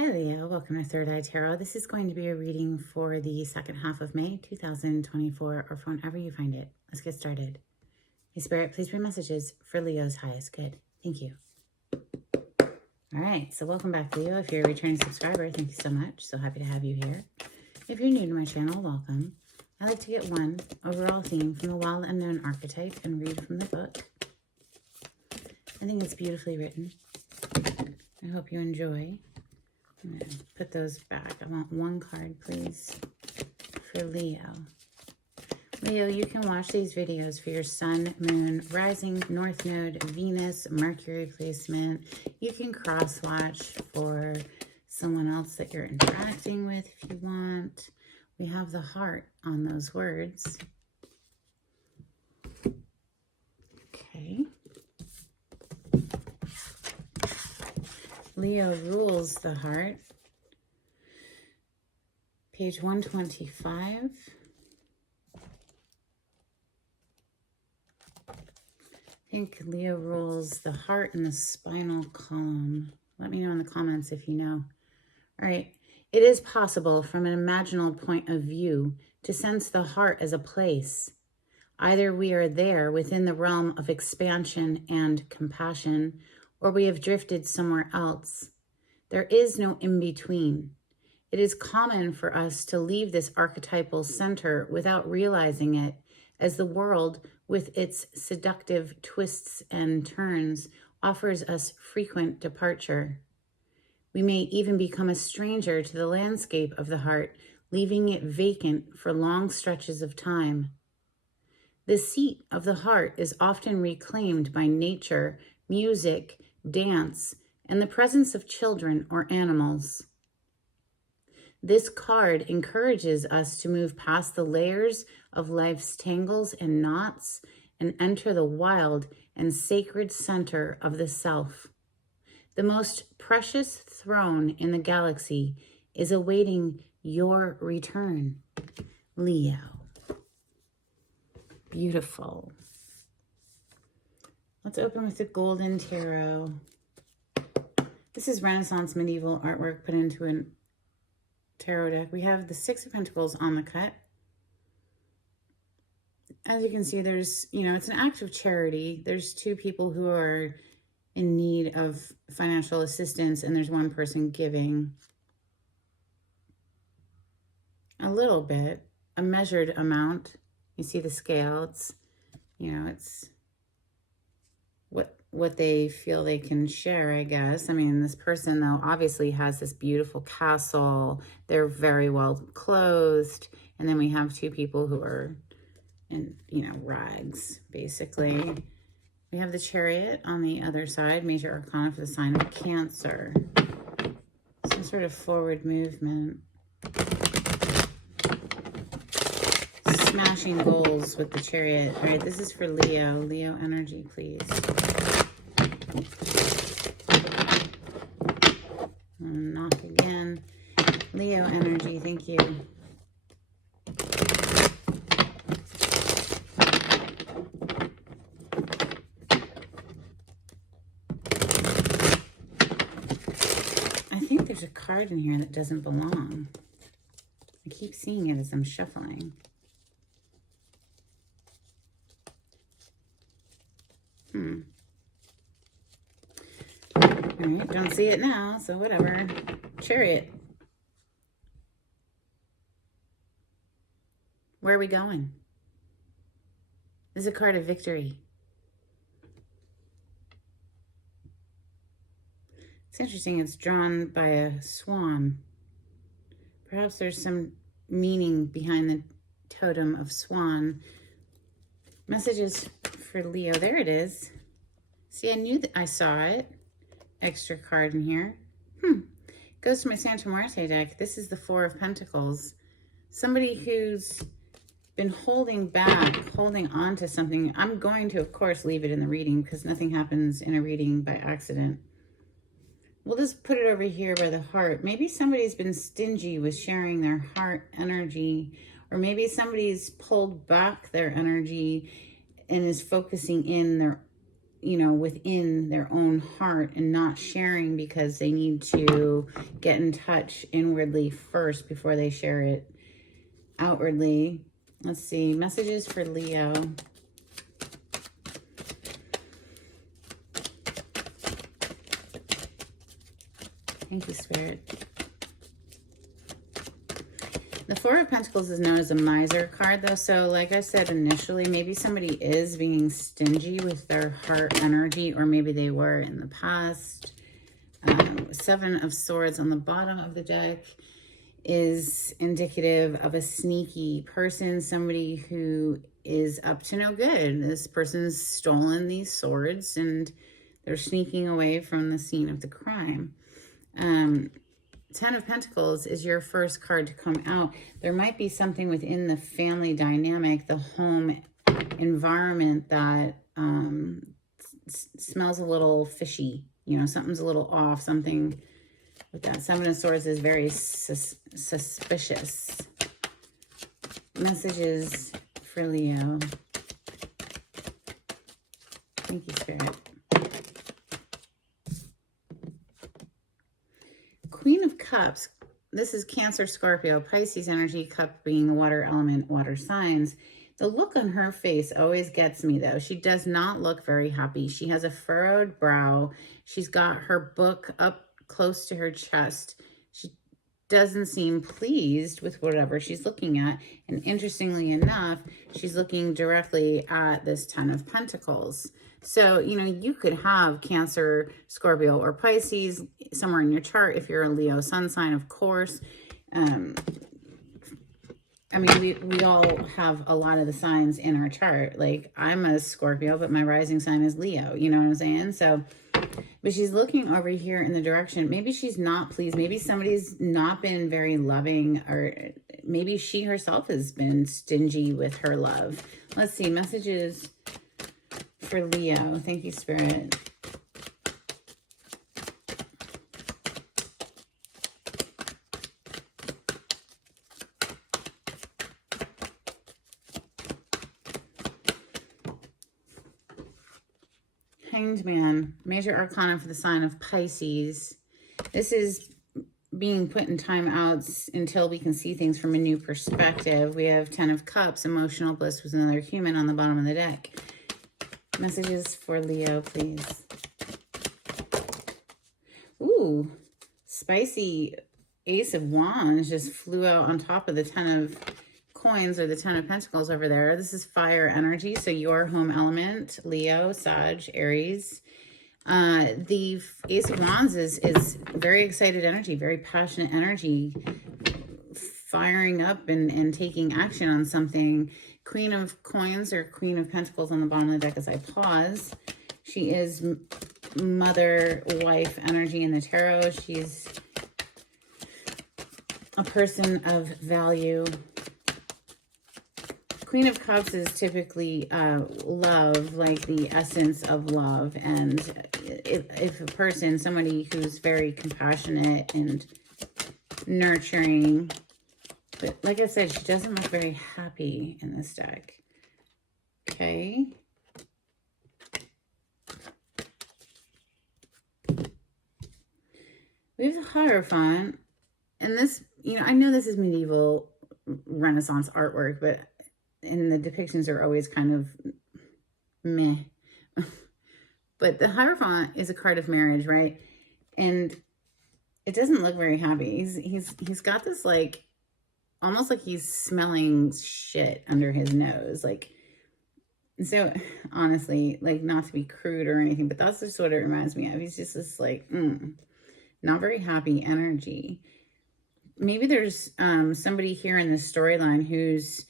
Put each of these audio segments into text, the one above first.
Hi Leo, welcome to Third Eye Tarot. This is going to be a reading for the second half of May 2024, or for whenever you find it. Let's get started. Hey Spirit, please bring messages for Leo's highest good. Thank you. All right, so welcome back, Leo. If you're a returning subscriber, thank you so much. So happy to have you here. If you're new to my channel, welcome. I like to get one overall theme from the Wild Unknown archetype and read from the book. I think it's beautifully written. I hope you enjoy. I'm going to put those back. I want one card, please, for Leo. Leo, you can watch these videos for your sun, moon, rising, north node, Venus, Mercury placement. You can cross-watch for someone else that you're interacting with if you want. We have the heart on those words. Okay. Leo rules the heart. Page 125. I think Leo rules the heart and the spinal column. Let me know in the comments if you know. All right. It is possible from an imaginal point of view to sense the heart as a place. Either we are there within the realm of expansion and compassion, or we have drifted somewhere else. There is no in-between. It is common for us to leave this archetypal center without realizing it, as the world, with its seductive twists and turns, offers us frequent departure. We may even become a stranger to the landscape of the heart, leaving it vacant for long stretches of time. The seat of the heart is often reclaimed by nature, music, dance, and the presence of children or animals. This card encourages us to move past the layers of life's tangles and knots and enter the wild and sacred center of the self. The most precious throne in the galaxy is awaiting your return, Leo. Beautiful. Let's open with the Golden Tarot. This is Renaissance medieval artwork put into a tarot deck. We have the Six of Pentacles on the cut. As you can see, there's, it's an act of charity. There's two people who are in need of financial assistance, and there's one person giving a little bit, a measured amount. You see the scale. It's, it's what they feel they can share, I guess. I mean, this person, though, obviously has this beautiful castle. They're very well clothed. And then we have two people who are in, rags, basically. We have the Chariot on the other side, major arcana for the sign of Cancer. Some sort of forward movement. Smashing goals with the Chariot. All right, this is for Leo. Leo energy, please. Knock again. Leo energy, thank you. I think there's a card in here that doesn't belong. I keep seeing it as I'm shuffling. All right, don't see it now, so whatever. Chariot. Where are we going? This is a card of victory. It's interesting, it's drawn by a swan. Perhaps there's some meaning behind the totem of swan. Messages for Leo. There it is. See, I knew that I saw it. Extra card in here. Goes to my Santa Muerte deck. This is the Four of Pentacles. Somebody who's been holding back, holding on to something. I'm going to, of course, leave it in the reading because nothing happens in a reading by accident. We'll just put it over here by the heart. Maybe somebody's been stingy with sharing their heart energy, or maybe somebody's pulled back their energy and is focusing in you know, within their own heart and not sharing because they need to get in touch inwardly first before they share it outwardly. Let's see, messages for Leo. Thank you, Spirit. The Four of Pentacles is known as a miser card, though. So like I said initially, maybe somebody is being stingy with their heart energy, or maybe they were in the past. Seven of Swords on the bottom of the deck is indicative of a sneaky person, somebody who is up to no good. This person's stolen these swords and they're sneaking away from the scene of the crime. Ten of Pentacles is your first card to come out. There might be something within the family dynamic, the home environment that smells a little fishy. You know, something's a little off. Something with that. Seven of Swords is very suspicious. Messages for Leo. Thank you, Spirit. Queen of Cups. This is Cancer, Scorpio, Pisces energy, cup being the water element, water signs. The look on her face always gets me, though. She does not look very happy. She has a furrowed brow. She's got her book up close to her chest. She doesn't seem pleased with whatever she's looking at. And interestingly enough, she's looking directly at this Ten of Pentacles. So, you know, you could have Cancer, Scorpio, or Pisces somewhere in your chart. If you're a Leo sun sign, of course. I mean, we all have a lot of the signs in our chart. Like, I'm a Scorpio, but my rising sign is Leo. You know what I'm saying? So, but she's looking over here in the direction. Maybe she's not pleased. Maybe somebody's not been very loving, or maybe she herself has been stingy with her love. Let's see. Messages for Leo. Thank you, Spirit. Hanged Man, major arcana for the sign of Pisces. This is being put in timeouts until we can see things from a new perspective. We have Ten of Cups, emotional bliss with another human on the bottom of the deck. Messages for Leo, please. Ooh, spicy Ace of Wands just flew out on top of the Ten of Coins, or the Ten of Pentacles over there. This is fire energy, so your home element, Leo, Sag, Aries. The Ace of Wands is very excited energy, very passionate energy, firing up and taking action on something. Queen of Coins, or Queen of Pentacles on the bottom of the deck as I pause. She is mother, wife energy in the tarot. She's a person of value. Queen of Cups is typically love, like the essence of love. And if a person, somebody who's very compassionate and nurturing, but like I said, she doesn't look very happy in this deck. Okay. We have the Hierophant. And this, you know, I know this is medieval Renaissance artwork, but and the depictions are always kind of meh. But the Hierophant is a card of marriage, right? And it doesn't look very happy. He's got this, like, almost like he's smelling shit under his nose. Like, so honestly, like, not to be crude or anything, but that's just what it reminds me of. He's just this, like, not very happy energy. Maybe there's somebody here in this storyline who's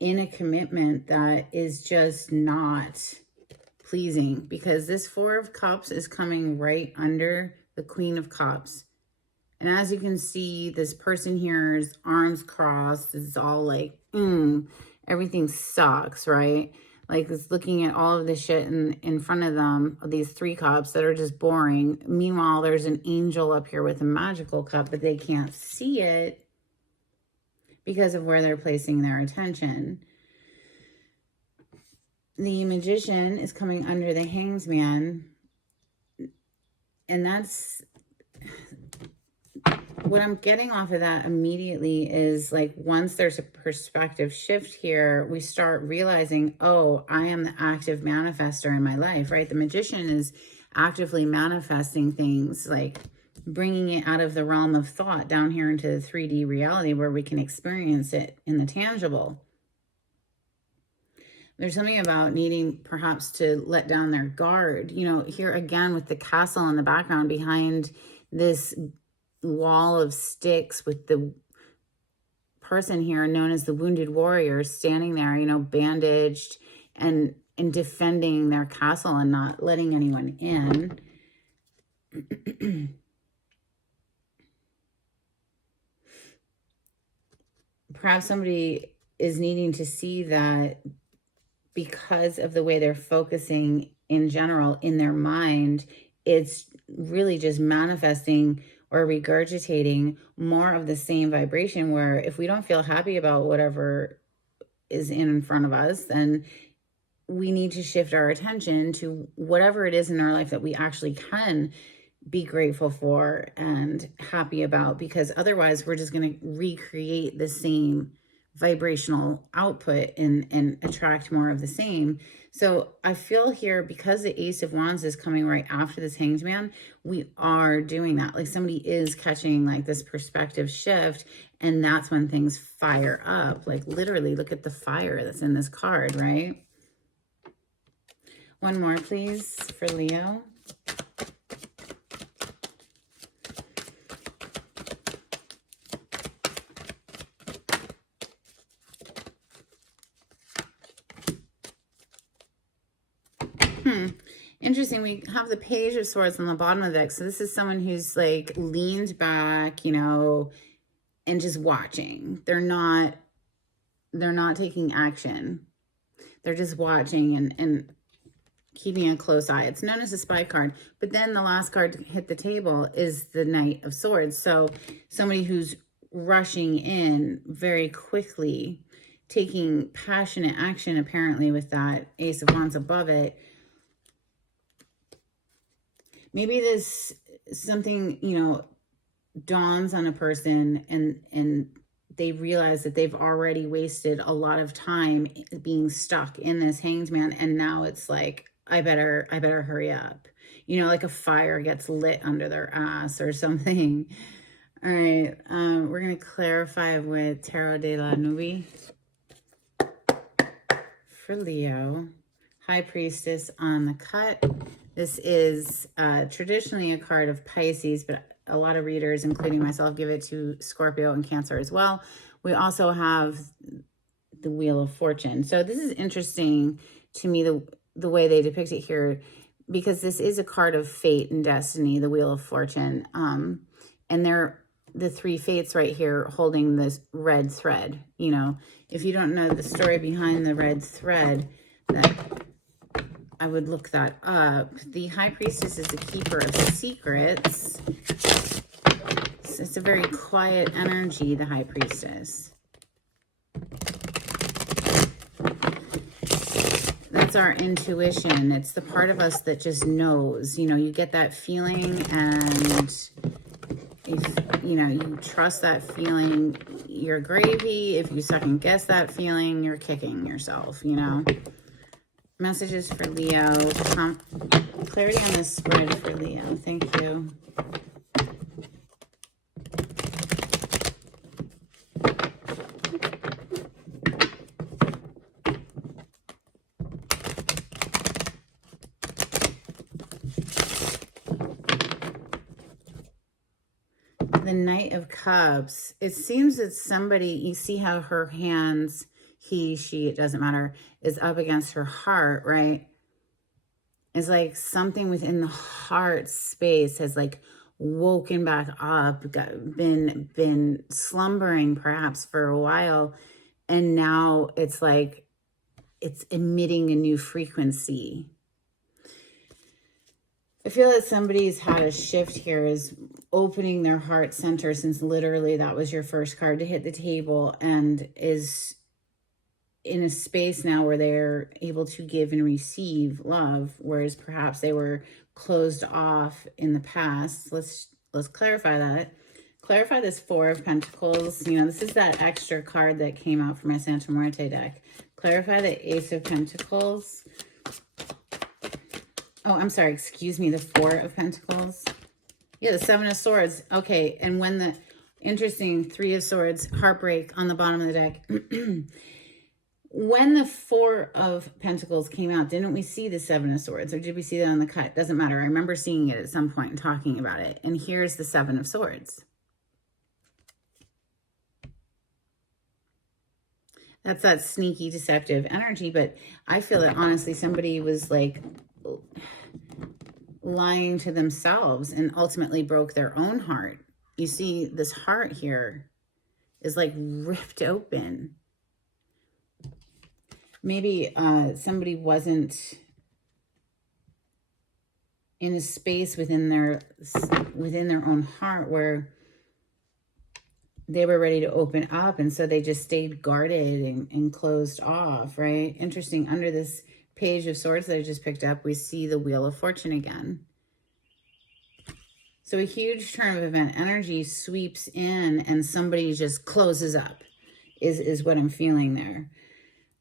in a commitment that is just not pleasing, because this Four of Cups is coming right under the Queen of Cups. And as you can see, this person here's arms crossed. It's all like, everything sucks, right? Like, it's looking at all of this shit in front of them, these three cups that are just boring. Meanwhile, there's an angel up here with a magical cup, but they can't see it because of where they're placing their attention. The Magician is coming under the Hanged Man. And that's what I'm getting off of that immediately is like, once there's a perspective shift here, we start realizing, oh, I am the active manifester in my life, right? The Magician is actively manifesting things, like bringing it out of the realm of thought down here into the 3D reality where we can experience it in the tangible. There's something about needing perhaps to let down their guard. You know, here again with the castle in the background behind this wall of sticks with the person here known as the Wounded Warrior standing there, you know, bandaged and defending their castle and not letting anyone in. Perhaps somebody is needing to see that because of the way they're focusing in general in their mind, it's really just manifesting or regurgitating more of the same vibration, where if we don't feel happy about whatever is in front of us, then we need to shift our attention to whatever it is in our life that we actually can be grateful for and happy about, because otherwise we're just going to recreate the same vibrational output and attract more of the same. So I feel here, because the Ace of Wands is coming right after this Hanged Man, we are doing that. Like somebody is catching like this perspective shift, and that's when things fire up. Like literally, look at the fire that's in this card, right? One more, please, for Leo. Interesting. We have the Page of Swords on the bottom of the deck. So this is someone who's like leaned back, you know, and just watching. They're not taking action. They're just watching and keeping a close eye. It's known as a spy card. But then the last card to hit the table is the Knight of Swords. So somebody who's rushing in very quickly, taking passionate action, apparently, with that Ace of Wands above it. Maybe this something, you know, dawns on a person and they realize that they've already wasted a lot of time being stuck in this Hanged Man, and now it's like, I better hurry up. You know, like a fire gets lit under their ass or something. All right, we're going to clarify with Tarot de la Nuit for Leo. High Priestess on the cut. This is traditionally a card of Pisces, but a lot of readers, including myself, give it to Scorpio and Cancer as well. We also have the Wheel of Fortune. So this is interesting to me, the way they depict it here, because this is a card of fate and destiny, the Wheel of Fortune. And they're the three fates right here holding this red thread. You know, if you don't know the story behind the red thread, that I would look that up. The High Priestess is a keeper of secrets. It's a very quiet energy, the High Priestess. That's our intuition. It's the part of us that just knows. You know, you get that feeling, and if, you know, you trust that feeling, you're gravy. If you second guess that feeling, you're kicking yourself, you know. Messages for Leo. Clarity on this spread for Leo. Thank you. The Knight of Cups. It seems that somebody, you see how her hands, he, she, it doesn't matter, is up against her heart, right? It's like something within the heart space has like woken back up, been slumbering perhaps for a while, and now it's like it's emitting a new frequency. I feel that somebody's had a shift here, is opening their heart center, since literally that was your first card to hit the table, and is in a space now where they're able to give and receive love, whereas perhaps they were closed off in the past. Let's clarify that. Clarify this Four of Pentacles. You know, this is that extra card that came out from my Santa Muerte deck. Clarify the Ace of Pentacles. Oh, I'm sorry. Excuse me. The Four of Pentacles. Yeah, the Seven of Swords. Okay, and when the interesting Three of Swords, heartbreak on the bottom of the deck. When the Four of Pentacles came out, didn't we see the Seven of Swords? Or did we see that on the cut? Doesn't matter. I remember seeing it at some point and talking about it. And here's the Seven of Swords. That's that sneaky, deceptive energy. But I feel that, honestly, somebody was like lying to themselves and ultimately broke their own heart. You see, this heart here is like ripped open. Maybe somebody wasn't in a space within their own heart where they were ready to open up, and so they just stayed guarded and closed off, right? Interesting. Under this Page of Swords that I just picked up, we see the Wheel of Fortune again. So a huge turn of event energy sweeps in and somebody just closes up is what I'm feeling there.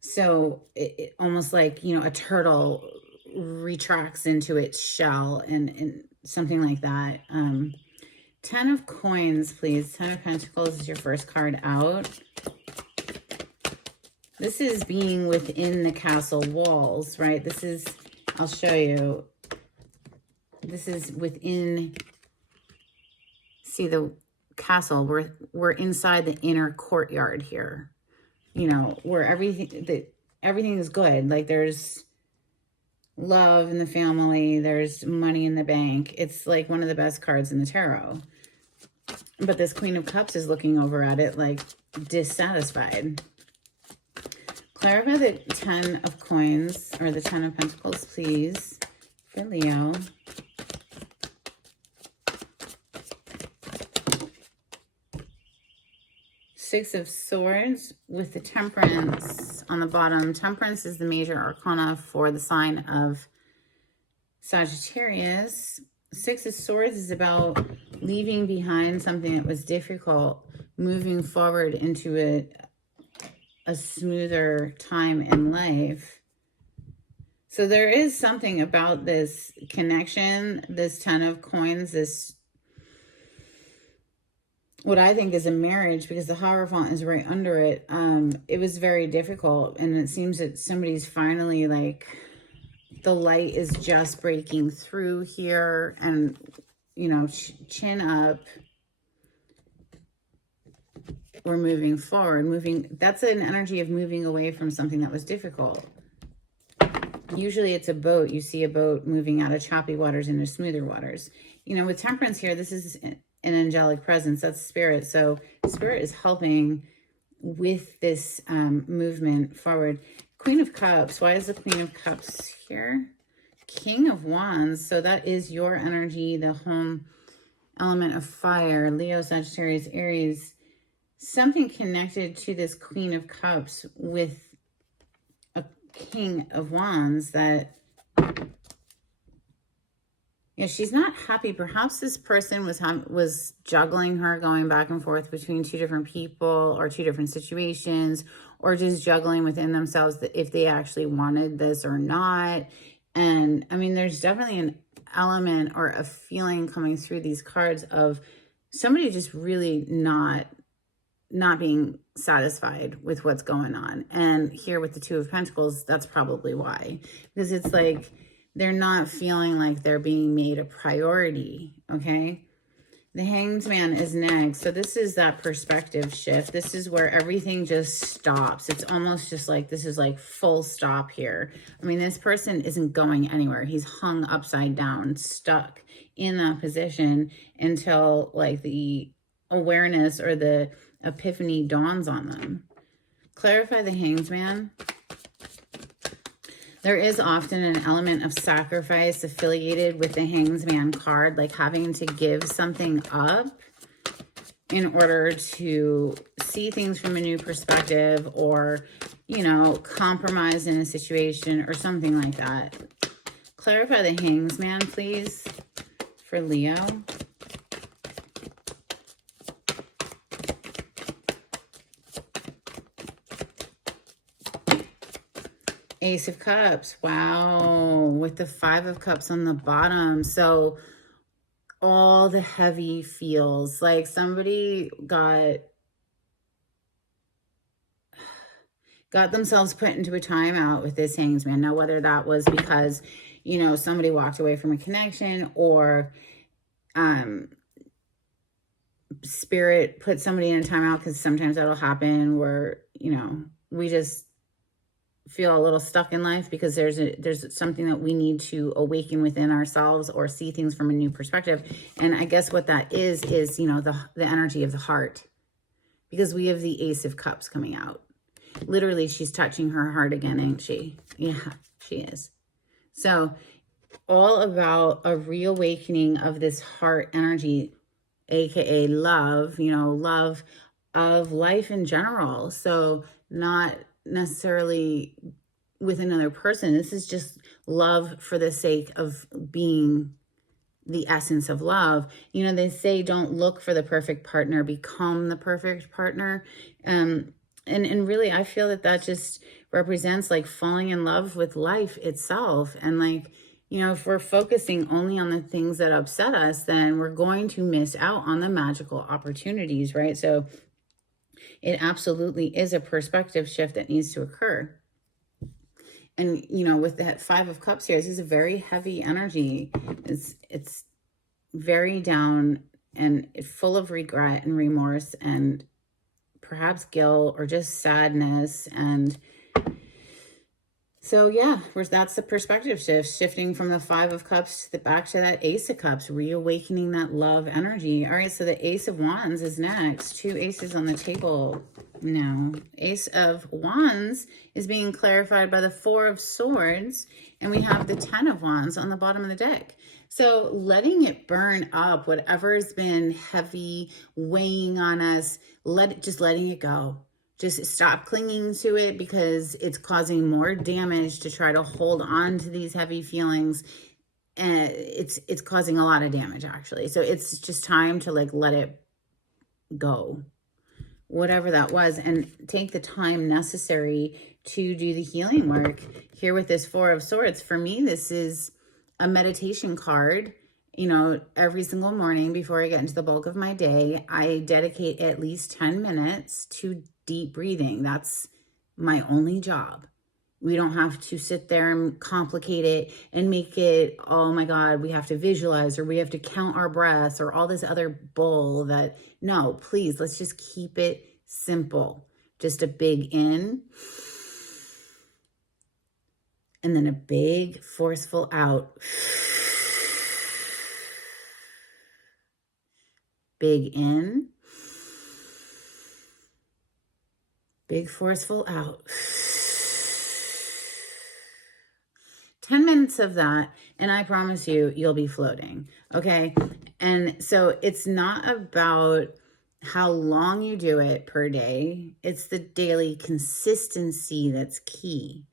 So it almost like, you know, a turtle retracts into its shell and something like that. 10 of Coins, please. 10 of Pentacles is your first card out. This is being within the castle walls, right? This is, I'll show you. This is within, see the castle. We're inside the inner courtyard here. You know, where everything is good. Like there's love in the family. There's money in the bank. It's like one of the best cards in the tarot. But this Queen of Cups is looking over at it like dissatisfied. Clarify the 10 of Coins or the 10 of Pentacles, please, for Leo. Six of Swords with the Temperance on the bottom. Temperance is the major arcana for the sign of Sagittarius. Six of Swords is about leaving behind something that was difficult, moving forward into a smoother time in life. So there is something about this connection, this 10 of Coins, this what I think is a marriage, because the Hierophant is right under it. It was very difficult, and it seems that somebody's finally like, the light is just breaking through here, and, you know, chin up. We're moving forward, that's an energy of moving away from something that was difficult. Usually it's a boat. You see a boat moving out of choppy waters into smoother waters. You know, with Temperance here, this is an angelic presence. That's Spirit. So Spirit is helping with this movement forward. Queen of Cups. Why is the Queen of Cups here? King of Wands. So that is your energy, the home element of fire. Leo, Sagittarius, Aries. Something connected to this Queen of Cups with a King of Wands that, yeah, she's not happy. Perhaps this person was juggling her, going back and forth between two different people or two different situations, or just juggling within themselves that if they actually wanted this or not. And I mean, there's definitely an element or a feeling coming through these cards of somebody just really not being satisfied with what's going on. And here with the Two of Pentacles, that's probably why. Because it's like they're not feeling like they're being made a priority, okay? The Hanged Man is next. So this is that perspective shift. This is where everything just stops. It's almost just like this is like full stop here. I mean, this person isn't going anywhere. He's hung upside down, stuck in that position until like the awareness or the epiphany dawns on them. Clarify the Hanged Man. There is often an element of sacrifice affiliated with the Hanged Man card, like having to give something up. in order to see things from a new perspective, or, you know, compromise in a situation or something like that. Clarify the Hanged Man, please, for Leo. Ace of Cups. Wow. With the Five of Cups on the bottom. So all the heavy feels like somebody got themselves put into a timeout with this Hanged Man. Now, whether that was because, you know, somebody walked away from a connection, or spirit put somebody in a timeout, because sometimes that'll happen where, you know, we just feel a little stuck in life because there's something that we need to awaken within ourselves, or see things from a new perspective. And I guess what that is, you know, the energy of the heart, because we have the Ace of Cups coming out. Literally, she's touching her heart again, ain't she? Yeah, she is. So all about a reawakening of this heart energy, aka love, you know, love of life in general. So not necessarily with another person. This is just love for the sake of being the essence of love. You know, they say don't look for the perfect partner, become the perfect partner. And really, I feel that just represents like falling in love with life itself. And like, you know, if we're focusing only on the things that upset us, then we're going to miss out on the magical opportunities, right? So it absolutely is a perspective shift that needs to occur. And, you know, with that Five of Cups here, this is a very heavy energy. It's very down and full of regret and remorse and perhaps guilt or just sadness. And so, yeah, that's the perspective shift, shifting from the Five of Cups back to that Ace of Cups, reawakening that love energy. All right, so the Ace of Wands is next. Two aces on the table now. Ace of Wands is being clarified by the Four of Swords, and we have the Ten of Wands on the bottom of the deck. So letting it burn up, whatever's been heavy, weighing on us, just letting it go. Just stop clinging to it, because it's causing more damage to try to hold on to these heavy feelings. And it's causing a lot of damage, actually. So it's just time to like let it go, whatever that was, and take the time necessary to do the healing work. Here with this Four of Swords, for me, this is a meditation card. You know, every single morning before I get into the bulk of my day, I dedicate at least 10 minutes to deep breathing. That's my only job. We don't have to sit there and complicate it and make it, oh my God, we have to visualize, or we have to count our breaths, or all this other bull that, no, please, let's just keep it simple. Just a big in, and then a big forceful out. Big in, big forceful out. 10 minutes of that, and I promise you, you'll be floating, okay? And so it's not about how long you do it per day. It's the daily consistency that's key.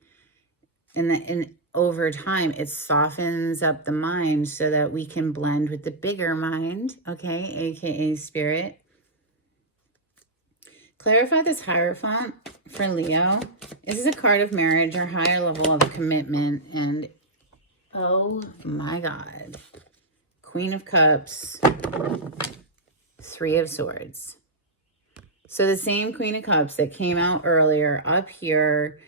And over time, it softens up the mind so that we can blend with the bigger mind, okay, aka spirit. Clarify this Hierophant for Leo. This is a card of marriage or higher level of commitment. And oh my God. Queen of Cups, Three of Swords. So the same Queen of Cups that came out earlier up here,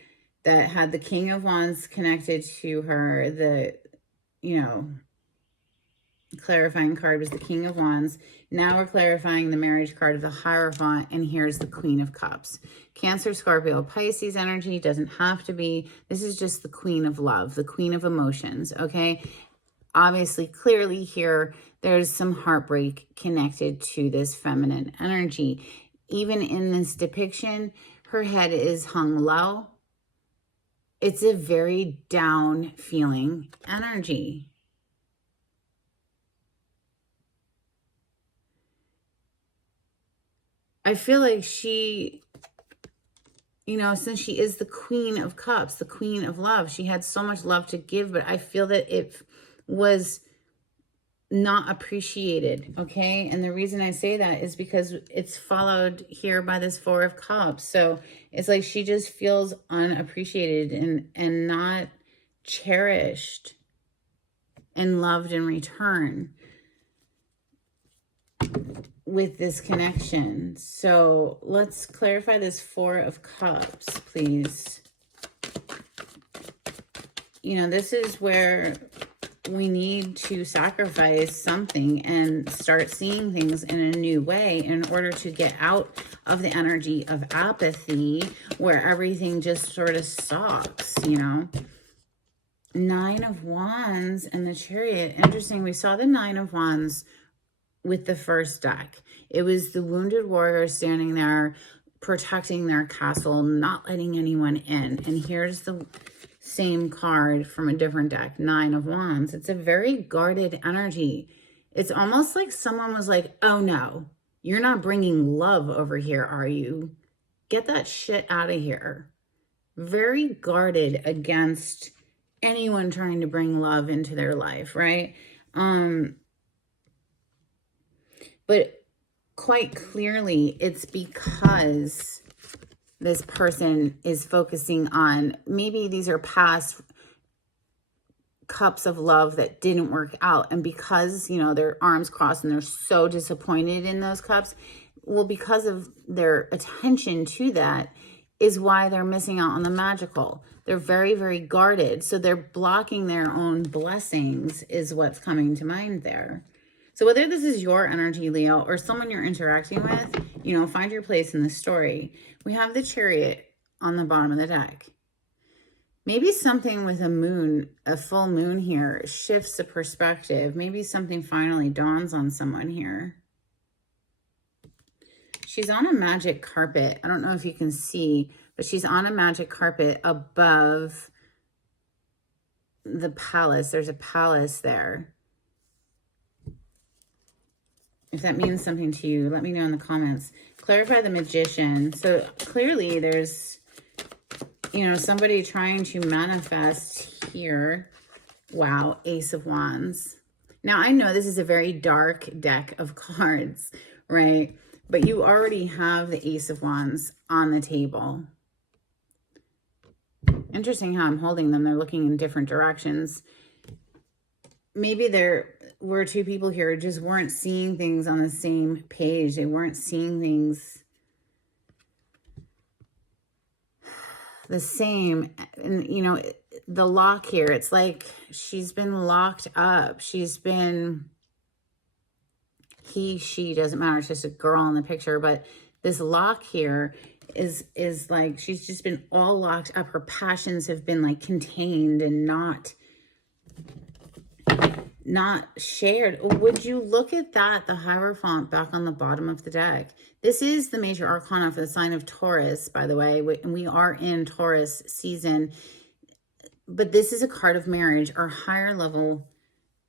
that had the King of Wands connected to her, the, you know, clarifying card was the King of Wands. Now we're clarifying the marriage card of the Hierophant, and here's the Queen of Cups. Cancer, Scorpio, Pisces energy, doesn't have to be. This is just the Queen of Love, the Queen of Emotions, okay? Obviously, clearly here, there's some heartbreak connected to this feminine energy. Even in this depiction, her head is hung low. It's a very down feeling energy. I feel like she, you know, since she is the Queen of Cups, the Queen of Love, she had so much love to give, but I feel that it was not appreciated, okay? And the reason I say that is because it's followed here by this Four of Cups. So it's like she just feels unappreciated and not cherished and loved in return with this connection. So let's clarify this Four of Cups, please. You know, this is where we need to sacrifice something and start seeing things in a new way in order to get out of the energy of apathy where everything just sort of sucks, you know. Nine of Wands and the Chariot. Interesting. We saw the Nine of Wands with the first deck. It was the wounded warrior standing there protecting their castle, not letting anyone in. And here's the same card from a different deck, Nine of Wands. It's a very guarded energy. It's almost like someone was like, oh no, you're not bringing love over here, are you? Get that shit out of here. Very guarded against anyone trying to bring love into their life, right? But quite clearly, it's because this person is focusing on, maybe these are past cups of love that didn't work out. And because, you know, their arms crossed and they're so disappointed in those cups, well, because of their attention to that is why they're missing out on the magical. They're very, very guarded. So they're blocking their own blessings is what's coming to mind there. So whether this is your energy, Leo, or someone you're interacting with, you know, find your place in the story. We have the Chariot on the bottom of the deck. Maybe something with a moon, a full moon here, shifts the perspective. Maybe something finally dawns on someone here. She's on a magic carpet. I don't know if you can see, but she's on a magic carpet above the palace. There's a palace there. If that means something to you, let me know in the comments. Clarify the Magician. So clearly there's, you know, somebody trying to manifest here. Wow, Ace of Wands. Now, I know this is a very dark deck of cards, right? But you already have the Ace of Wands on the table. Interesting how I'm holding them. They're looking in different directions. Maybe there were two people here who just weren't seeing things on the same page. They weren't seeing things the same. And, you know, the lock here, it's like she's been locked up. She's been, he, she, doesn't matter. It's just a girl in the picture. But this lock here is like she's just been all locked up. Her passions have been like contained and not shared. Would you look at that, the Hierophant back on the bottom of the deck? This is the major arcana for the sign of Taurus, by the way, and we are in Taurus season. But this is a card of marriage, or higher level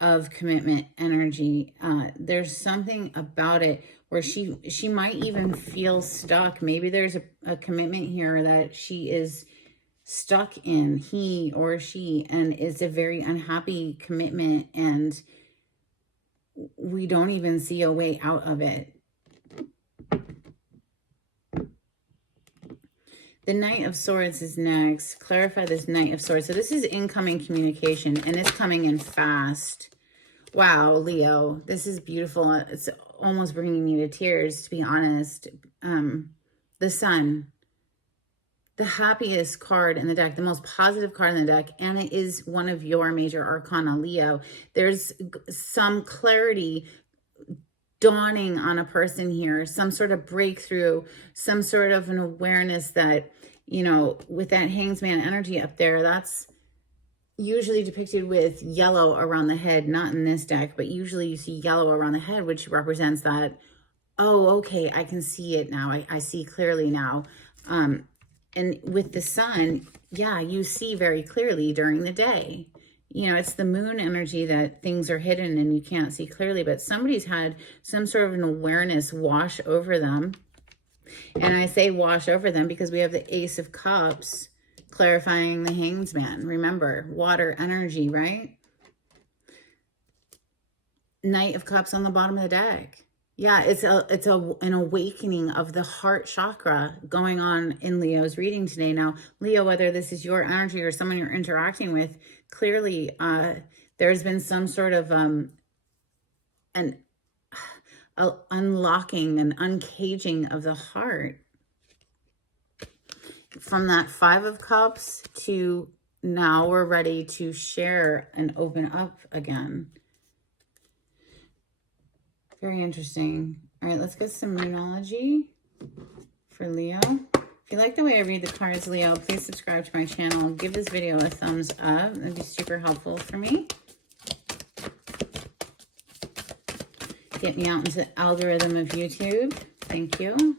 of commitment energy. There's something about it where she might even feel stuck. Maybe there's a commitment here that she is stuck in, he or she, and it's a very unhappy commitment, and we don't even see a way out of it. The Knight of Swords is next. Clarify this Knight of Swords. So this is incoming communication, and it's coming in fast. Wow, Leo, this is beautiful. It's almost bringing me to tears, to be honest. The Sun. The happiest card in the deck, the most positive card in the deck, and it is one of your major arcana, Leo. There's some clarity dawning on a person here, some sort of breakthrough, some sort of an awareness that, you know, with that Hangsman energy up there, that's usually depicted with yellow around the head, not in this deck, but usually you see yellow around the head, which represents that, oh, okay, I can see it now. I see clearly now. And with the Sun, yeah, you see very clearly during the day. You know, it's the moon energy that things are hidden and you can't see clearly, but somebody's had some sort of an awareness wash over them. And I say wash over them because we have the Ace of Cups clarifying the Hanged Man. Remember, water energy, right? Knight of Cups on the bottom of the deck. Yeah, it's an awakening of the heart chakra going on in Leo's reading today. Now, Leo, whether this is your energy or someone you're interacting with, clearly there's been some sort of unlocking and uncaging of the heart. From that Five of Cups to now we're ready to share and open up again. Very interesting. All right, let's get some Moonology for Leo. If you like the way I read the cards, Leo, please subscribe to my channel. Give this video a thumbs up. It'd be super helpful for me. Get me out into the algorithm of YouTube. Thank you.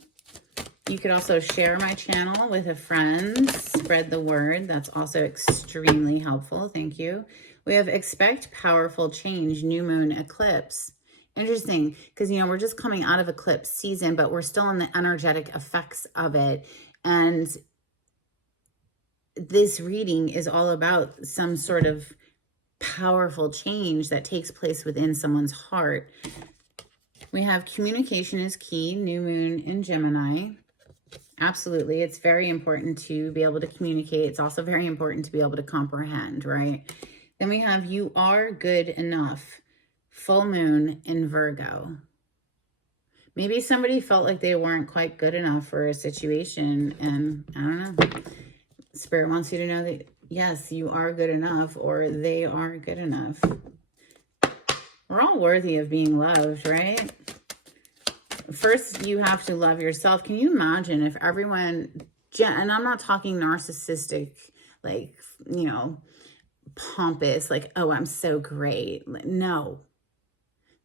You could also share my channel with a friend. Spread the word. That's also extremely helpful. Thank you. We have expect powerful change, new moon eclipse. Interesting, because, you know, we're just coming out of eclipse season, but we're still in the energetic effects of it. And this reading is all about some sort of powerful change that takes place within someone's heart. We have communication is key, new moon in Gemini. Absolutely. It's very important to be able to communicate. It's also very important to be able to comprehend, right? Then we have you are good enough. Full moon in Virgo. Maybe somebody felt like they weren't quite good enough for a situation, and I don't know. Spirit wants you to know that, yes, you are good enough, or they are good enough. We're all worthy of being loved, right? First, you have to love yourself. Can you imagine if everyone, and I'm not talking narcissistic, like, you know, pompous, like, oh, I'm so great. No.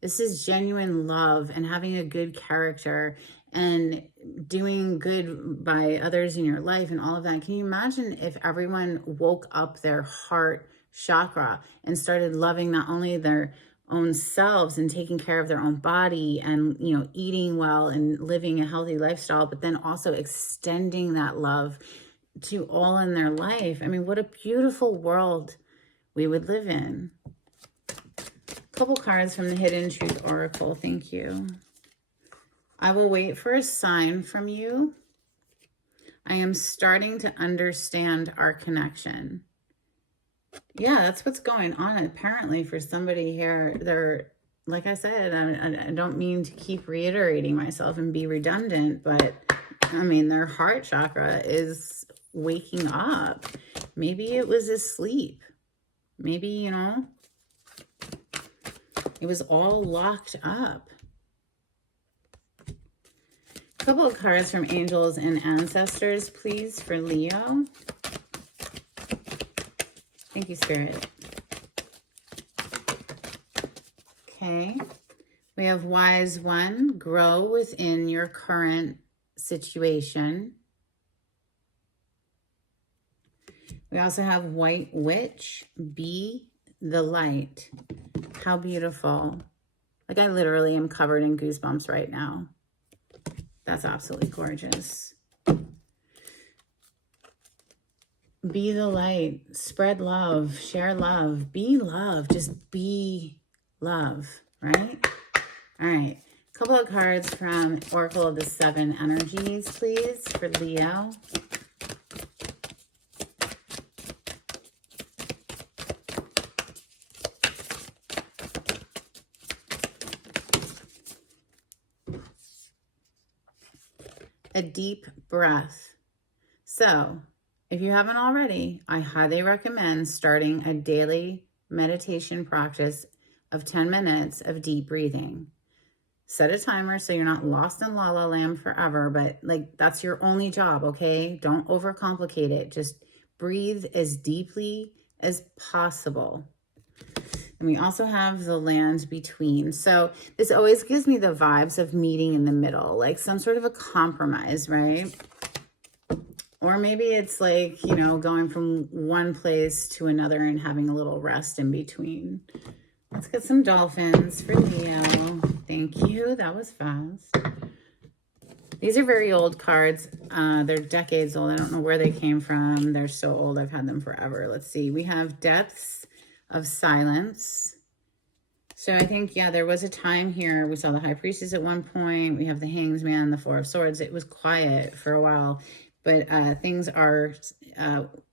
This is genuine love and having a good character and doing good by others in your life and all of that. Can you imagine if everyone woke up their heart chakra and started loving not only their own selves and taking care of their own body and, you know, eating well and living a healthy lifestyle, but then also extending that love to all in their life? I mean, what a beautiful world we would live in. Couple cards from the Hidden Truth Oracle. Thank you. I will wait for a sign from you. I am starting to understand our connection. Yeah, that's what's going on apparently for somebody here. They're, like I said, I don't mean to keep reiterating myself and be redundant, but I mean, their heart chakra is waking up. Maybe it was asleep. Maybe, you know, it was all locked up. A couple of cards from angels and ancestors, please, for Leo. Thank you, Spirit. Okay. We have Wise One, grow within your current situation. We also have White Witch, be the light. How beautiful. Like, I literally am covered in goosebumps right now. That's absolutely gorgeous. Be the light. Spread love. Share love. Be love. Just be love, right? All right. A couple of cards from Oracle of the Seven Energies, please, for Leo. A deep breath. So, if you haven't already, I highly recommend starting a daily meditation practice of 10 minutes of deep breathing. Set a timer so you're not lost in la la land forever, but like, that's your only job, okay? Don't overcomplicate it. Just breathe as deeply as possible. And we also have the land between. So this always gives me the vibes of meeting in the middle, like some sort of a compromise, right? Or maybe it's like, you know, going from one place to another and having a little rest in between. Let's get some dolphins for Leo. Thank you. That was fast. These are very old cards. They're decades old. I don't know where they came from. They're so old. I've had them forever. Let's see. We have depths of silence. So I think, yeah, there was a time here. We saw the High Priestess at one point. We have the Hanged Man, the Four of Swords. It was quiet for a while, but things are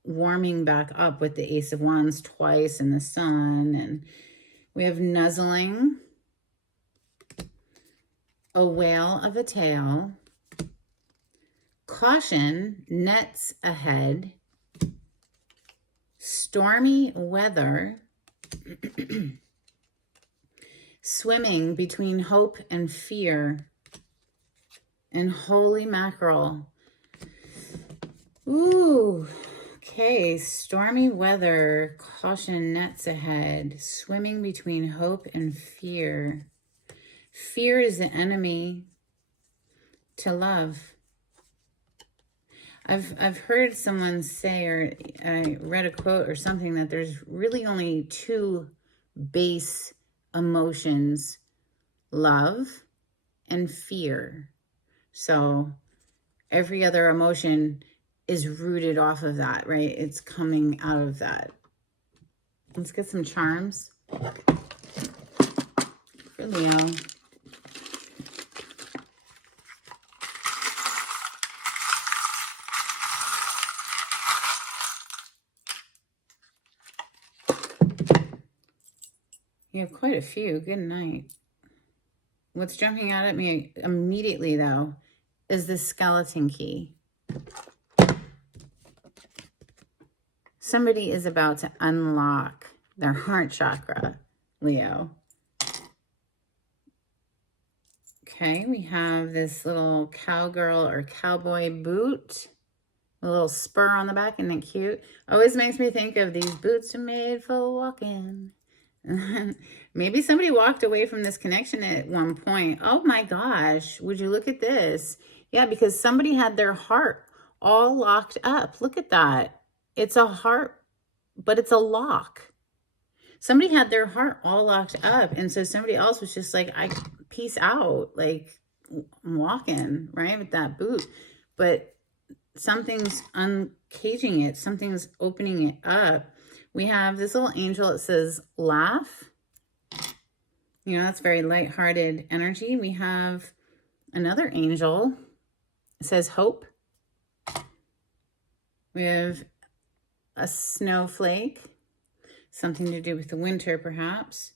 warming back up with the Ace of Wands twice and the Sun. And we have nuzzling, a whale of a tail, caution, nets ahead, stormy weather, swimming between hope and fear, and holy mackerel. Ooh, okay, stormy weather, caution, nets ahead, swimming between hope and fear. Fear is the enemy to love. I've heard someone say, or I read a quote or something, that there's really only two base emotions, love and fear. So every other emotion is rooted off of that, right? It's coming out of that. Let's get some charms for Leo. You have quite a few. Good night. What's jumping out at me immediately, though, is the skeleton key. Somebody is about to unlock their heart chakra, Leo. Okay, we have this little cowgirl or cowboy boot. A little spur on the back. Isn't it cute? Always makes me think of these boots are made for walking. Maybe somebody walked away from this connection at one point. Oh my gosh, would you look at this? Yeah, because somebody had their heart all locked up. Look at that. It's a heart, but it's a lock. Somebody had their heart all locked up, and so somebody else was just like, peace out. Like, I'm walking, right, with that boot. But something's uncaging it. Something's opening it up. We have this little angel that says laugh. You know, that's very lighthearted energy. We have another angel. It says hope. We have a snowflake. Something to do with the winter, perhaps.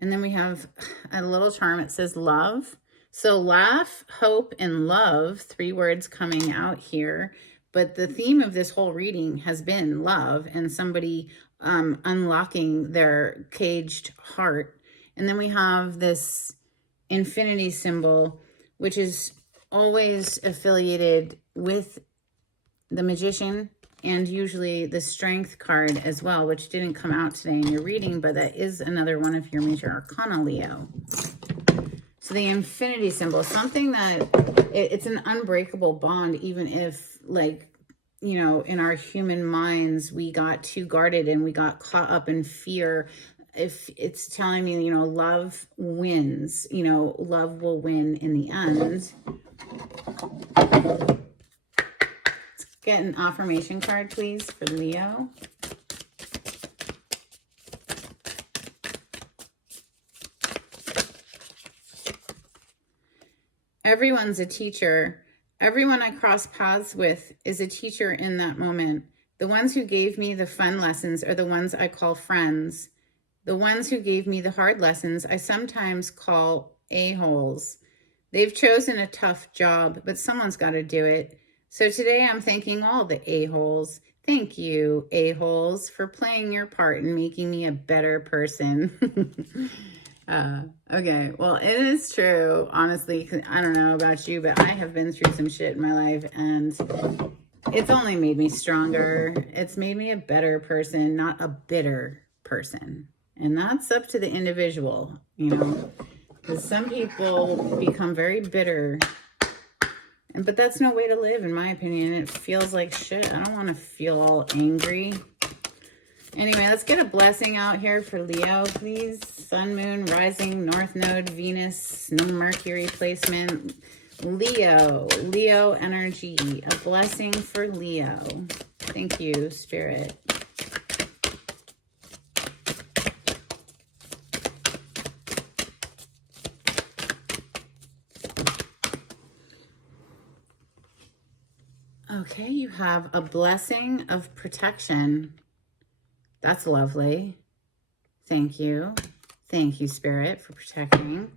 And then we have a little charm. It says love. So laugh, hope, and love. 3 words coming out here. But the theme of this whole reading has been love and somebody unlocking their caged heart. And then we have this infinity symbol, which is always affiliated with the magician and usually the strength card as well, which didn't come out today in your reading, but that is another one of your major arcana, Leo. So the infinity symbol, something that it's an unbreakable bond, even if, like, you know, in our human minds, we got too guarded and we got caught up in fear. If it's telling me, you know, love wins, you know, love will win in the end. Let's get an affirmation card, please, for Leo. Everyone's a teacher. Everyone I cross paths with is a teacher in that moment. The ones who gave me the fun lessons are the ones I call friends. The ones who gave me the hard lessons I sometimes call a-holes. They've chosen a tough job, but someone's got to do it. So today I'm thanking all the a-holes. Thank you, a-holes, for playing your part in making me a better person. Okay, well, it is true, honestly. I don't know about you, but I have been through some shit in my life, and it's only made me stronger. It's made me a better person, not a bitter person. And that's up to the individual, you know, because some people become very bitter, but that's no way to live, in my opinion. It feels like shit. I don't want to feel all angry. Anyway, let's get a blessing out here for Leo, please. Sun, moon, rising, north node, Venus, Mercury placement. Leo energy, a blessing for Leo. Thank you, Spirit. Okay, you have a blessing of protection. That's lovely. Thank you. Thank you, Spirit, for protecting.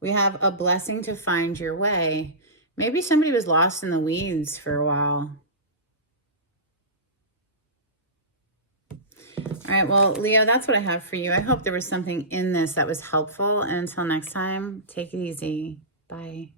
We have a blessing to find your way. Maybe somebody was lost in the weeds for a while. All right, well, Leo, that's what I have for you. I hope there was something in this that was helpful. And until next time, take it easy. Bye.